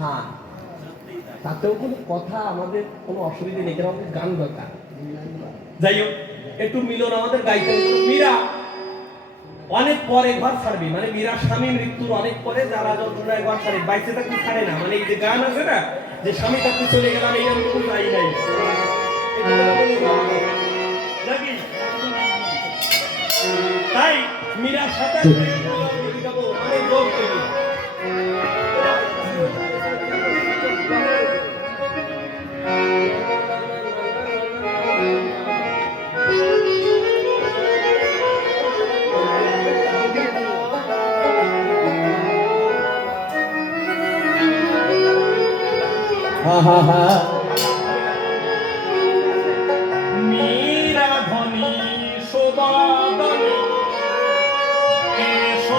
স্থান। তাতেও কোনো কথা, আমাদের কোনো অসুবিধা নেই আমাদের গান দরকার। যাই হোক, একটু মিলন আমাদের গাইতে মীরা, অনেক পরে ঘর ছাড়বি। মানে মীরা স্বামী মৃত্যুর অনেক পরে যারা যন্ত্রণায় ঘর ছাড়ে। বাইসে থাকতে ছাড়ে না। মানে এই যে গান আছে না, যে স্বামী থাকতে চলে গেলাম, এই আমি কোনো যাই নাই। তাই মীরার সাথে মানে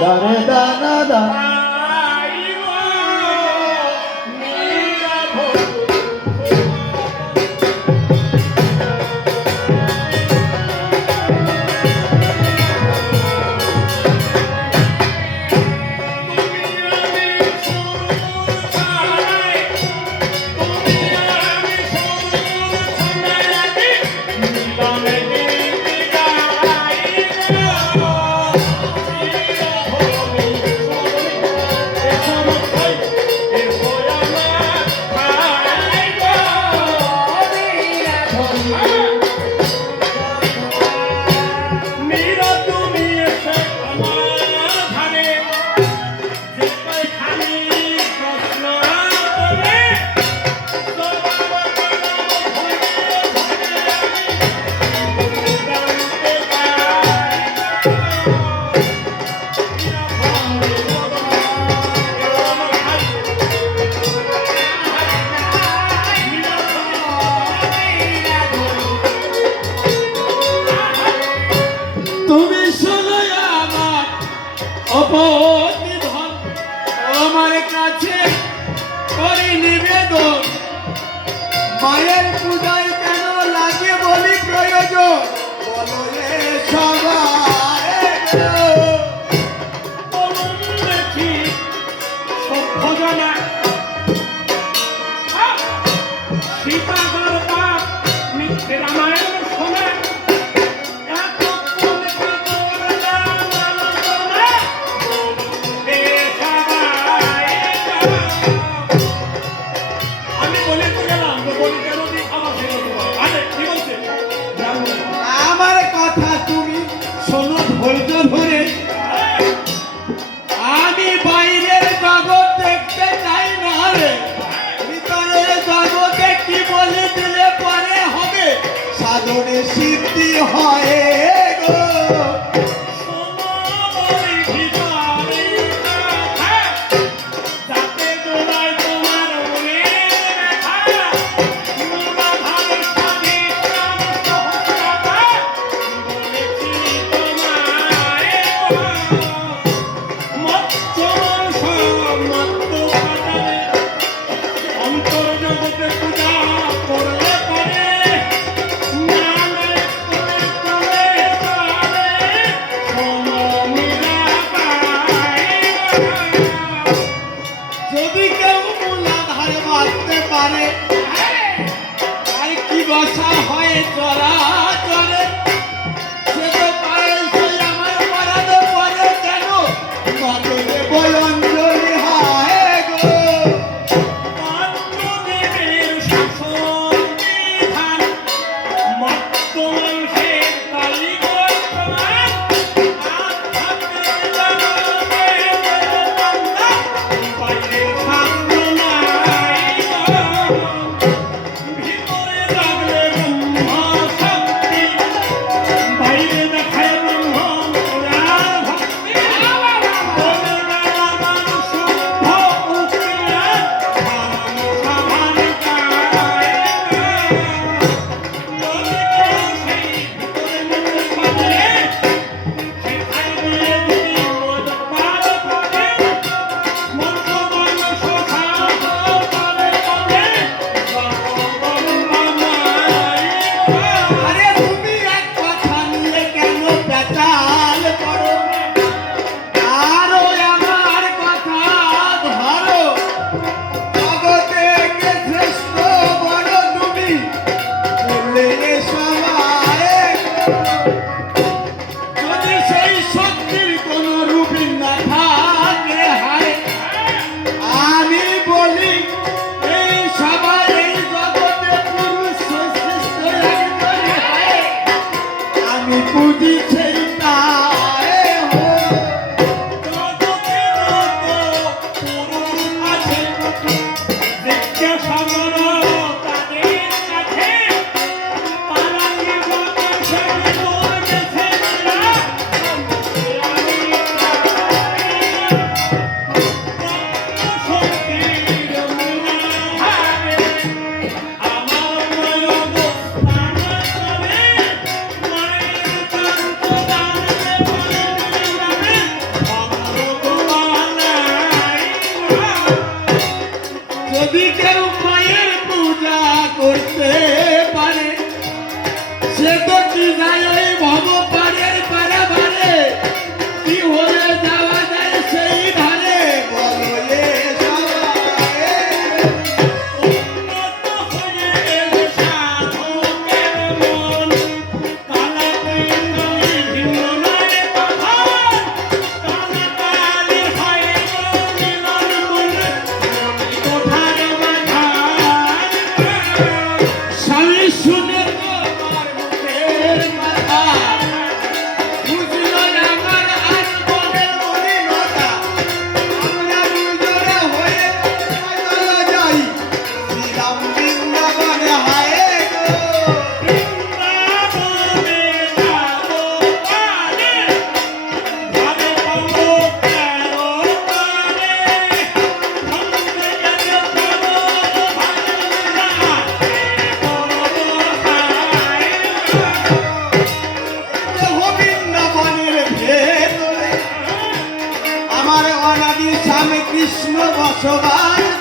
da da da da মায়ের পূজায় কেন লাগে বলি প্রয়োজন? বলো সবাই DJ. স্বামী কৃষ্ণ বসবাস